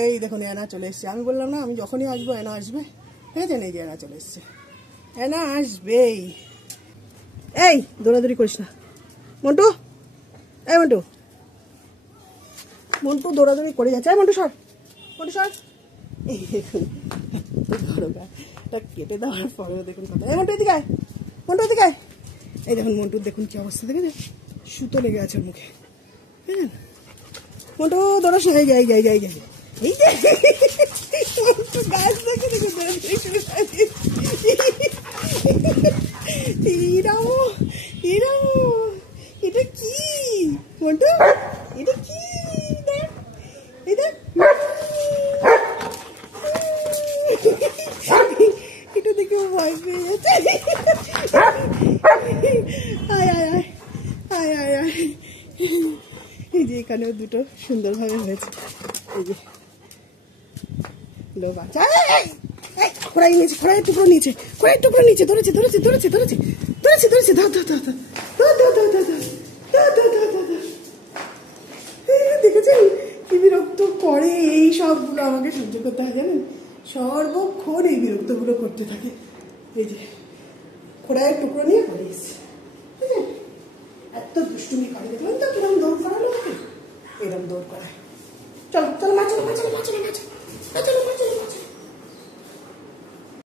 এই দেখুন এনা চলে এসছে, আমি বললাম না আমি যখনই আসবো এনা আসবে, ঠিক আছে? এই যে এনা চলে এসছে, এনা আসবেই। এই দৌড়াদৌড়ি করিস না মন্টু, এই মন্টু, মন্টু দৌড়াদৌড়ি করে যাচ্ছে। মন্টু সর, মন্টু সর। এই দেখুন কেটে দেওয়ার পরেও দেখুন কথা। এই মন্টু এদিকে আয়, মন্টু এদিকে আয়। এই দেখুন মন্টুর দেখুন কি অবস্থা, দেখেন সুতো লেগে আছে ওর মুখে, হ্যাঁ মন্টু দৌড়াস না, এই যাই যাই যাই যাই, এই যে মন্টু গাছ দেখে দেখুন এটা কি মন্টু, এটা কি, এটা এটা দেখে ভয় পেয়ে যাচ্ছে। আয় আয় আয় আয় আয় আয়। এই যে এখানেও দুটো সুন্দরভাবে হয়েছে, এই যে লো বাচ্চা খোড়াই নিয়েছে, খোড়াইয়ের টুকরো নিয়েছে, খোড়াইয়ের টুকরো নিয়েছে, ধরেছে ধরেছে ধরেছে ধরেছে ধরেছে ধরেছে, ধর ধর ধর ধর ধর ধর ধর ধর ধর ধর ধর। দেখেছেন কি বিরক্ত করে, এই সবগুলো আমাকে সহ্য করতে হয় জানেন, সর্বক্ষণ এই বিরক্তগুলো করতে থাকে। এই যে খোড়াইয়ের টুকরো নিয়ে পড়ে এসছে, ঠিক আছে? এত দুষ্টুমি করে, দেখলাম তো কিরম দৌড় করালো ওকে, এরম দৌড় করায়। চলো চলো মা, চলো মা, চলো মা, চলো মা, চলো মা, চলো মা, চলো মা।